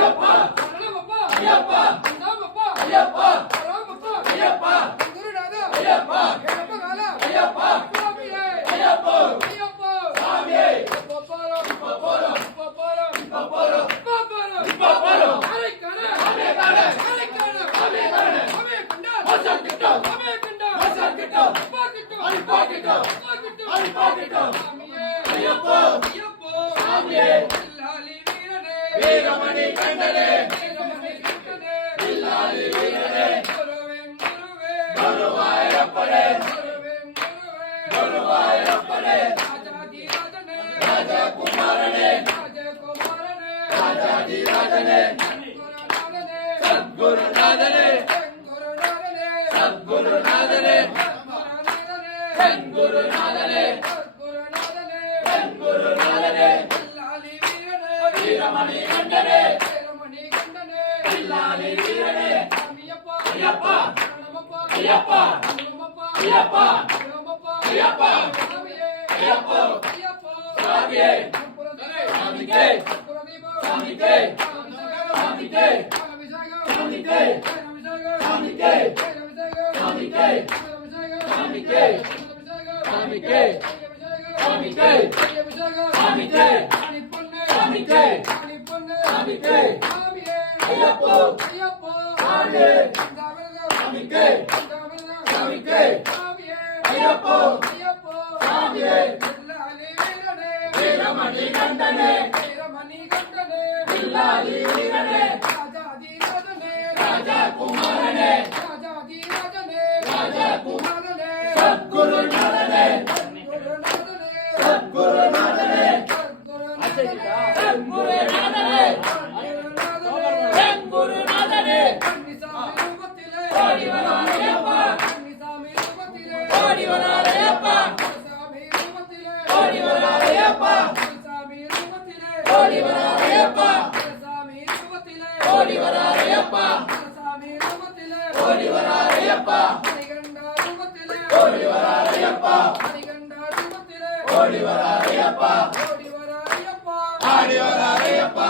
ஐயப்பா சரணமப்பா ஐயப்பா நாமப்பா ஐயப்பா ராமப்பா ஐயப்பா குருநாதா ஐயப்பா ஏப்ப கால ஐயப்பா சுவாமியே ஐயப்பா ஐயப்பா சாமியே பப்பரம் பப்பரம் பப்பரம் பப்பரம் பப்பரம் பப்பரம் அரைக்கண அரைக்கண அரைக்கண அரைக்கண அவே கண்டா மசால் கிட்டோ அவே கண்டா மசால் கிட்டோ அப்பா கிட்டோ அரிப்பா கிட்டோ அப்பா கிட்டோ அரிப்பா கிட்டோ சாமியே ஐயப்பா ஐயப்பா சாமியே லாலி வீரனே வீரமணி கண்டனே வீரமணி கண்டனே லாலி வீரனே குருவேன் குருவே குருவாயூரப்பனே குருவேன் குருவே குருவாயூரப்பனே ராஜாதி ராஜனே ராஜகுமாரனே ராஜகுமாரனே ராஜாதி ராஜனே குருநாதனே சத்குருநாதனே குருநாதனே சத்குருநாதனே குருநாதனே குருநாதனே குருநாதனே லாலி வீரனே வீரமணி கண்டனே வீரமணி கண்டனே லாலி வீரனே சாமியப்பா ஐயப்பா சரணமப்பா ஐயப்பா சரணமப்பா ஐயப்பா ராமப்பா ஐயப்பா சாமியே ஐயப்பா ஐயப்பா சாமியே புரதீபம் சாமிக்கே புரதீபம் சாமிக்கே சாமிக்கே சாமிக்கே சாமிக்கே சாமிக்கே சாமிக்கே சாமிக்கே சாமிக்கே சாமிக்கே சாமிக்கே சாமிக்கே ஐயப்பா சாமியே சாமிக்கே சாமிக்கே ஐயப்பா சாமியே வீரமணி கண்டனே லாலி வீரனே ராஜகுமாரனே ராஜகுமாரனே சத்குருநாதனே சத்குருநாதனே சத்குருநாதனே சத்குருநாதனே ஓடி வராரையப்பா ஓடி வராரையப்பா ஓடி வராரையப்பா ஓடி வராரையப்பா ஓடி வராரையப்பா ஓடி வராரையப்பா ஓடி வராரையப்பா ஓடி வராரையப்பா ஆடி வராரையப்பா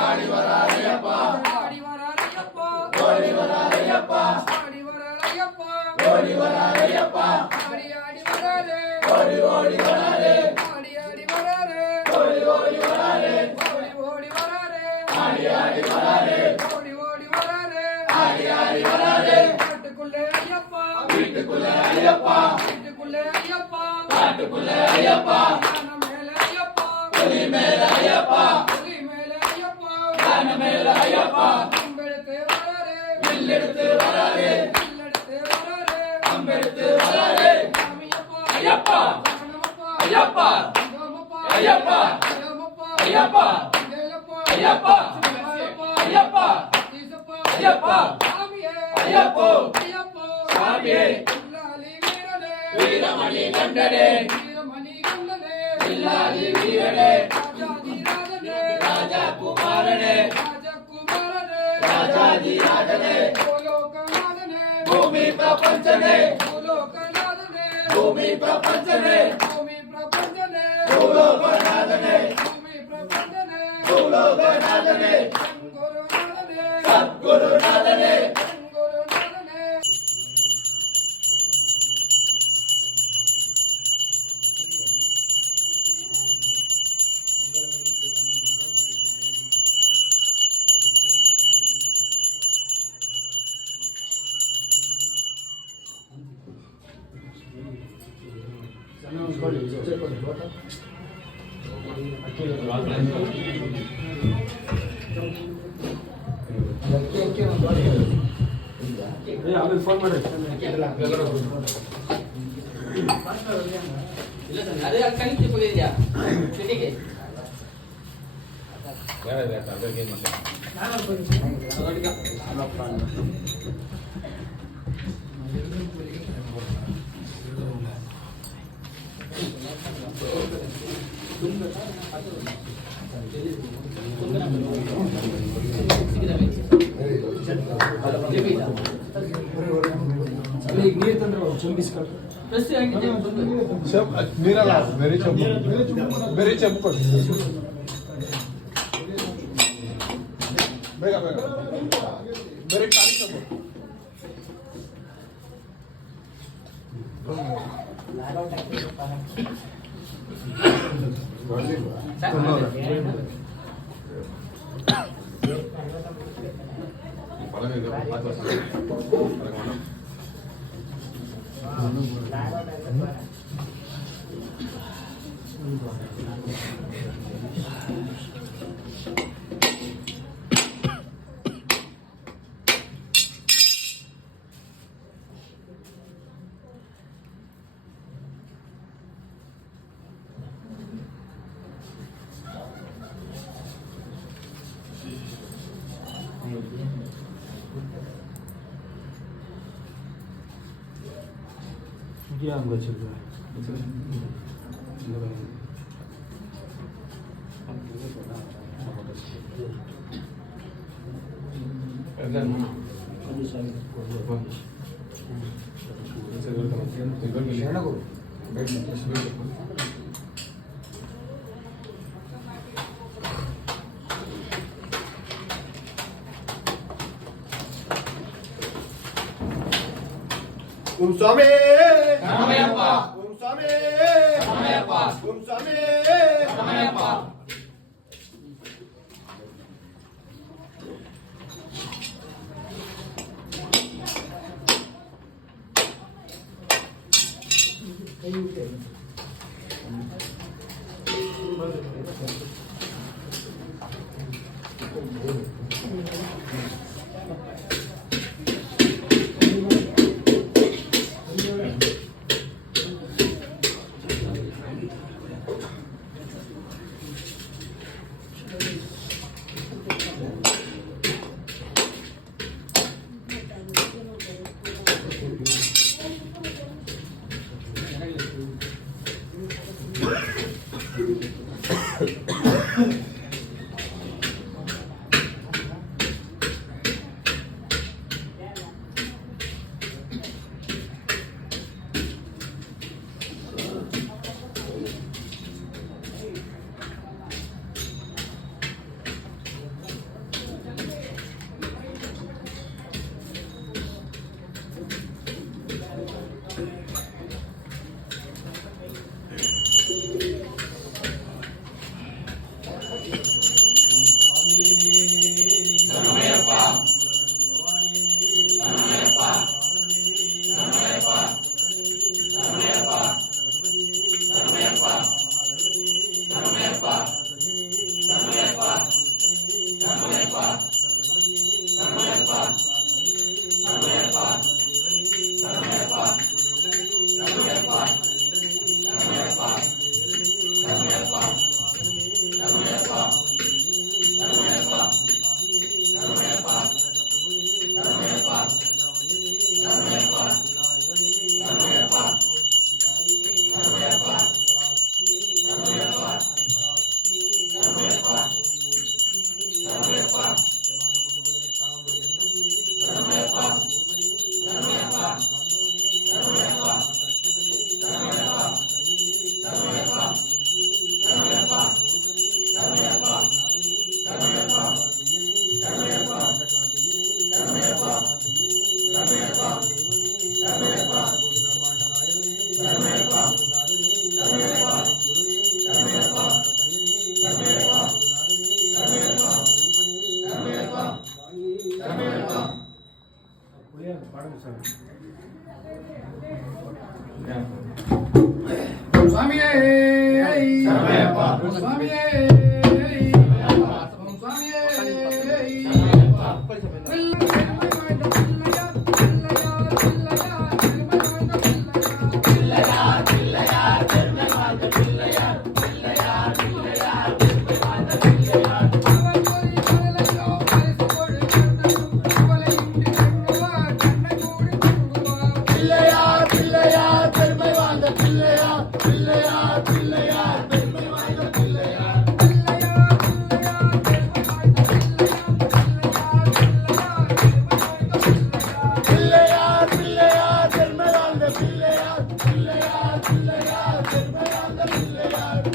ஆடி வராரையப்பா ஓடி வராரையப்பா ஓடி வராரையப்பா ஓடி ஓடி வராரே ஓடி ஓடி வராரே ஆடி ஆடி வராரே ஆடி ஆடி வராரே வீட்டுக்குள்ளே ஐயப்பா காட்டுக்குள்ளே ஐயப்பா புலி மேல ஐயப்பா கான மேல ஐயப்பா வில்லெடுத்து வராரே அம்பெடுத்து வராரே ஐயப்பா ஐயப்பா ஐயப்பா ஐயப்பா ஐயப்பா ஐயப்பா ஐயப்பா ஐயப்போ சாமியே வீரமணி கண்டனே லாலி வீரனே ராஜகுமாரனே ராஜாதி ராஜனே பூமி பிரபஞ்சனே பூமி பிரபஞ்சனே பூலோகநாதனே பூலோகநாதனே சத்குருநாதனே ಆಮೇಲೆ ಫೋನ್ ಮಾಡಿ ಇಲ್ಲ ಸರ್ ಅದೇ ಕಲಿತು ಹೋಗಿದ್ಯಾ ಸಿಟಿಗೆ ನೀರು ತಂದ್ರೆ ಚುಂಬಿಸ್ಕೊಂಡು ನೀರಲ್ಲ ಬೇರೆ ಚೆಂಬು ಬೇರೆ ಚೆಂಬು ಕೊಡಿ இங்கே அங்கே வச்சிருக்கேன். ஓம் சாமி சரணமையப்பா. ஓம் சாமி சரணமையப்பா. ஓம் சாமி சரணமையப்பா. சாமியே சரணமையப்பா. சாமியே சாமியே பிள்ளையார் பிள்ளையார் பெருமை வாய்ந்த பிள்ளையார் பிள்ளையார் பிள்ளையார் பெருமை வாய்ந்த பிள்ளையார் பிள்ளையார் பிள்ளையார் பெருமை வாய்ந்த பிள்ளையார் பிள்ளையார் பிள்ளையார் பெருமை வாய்ந்த பிள்ளையார்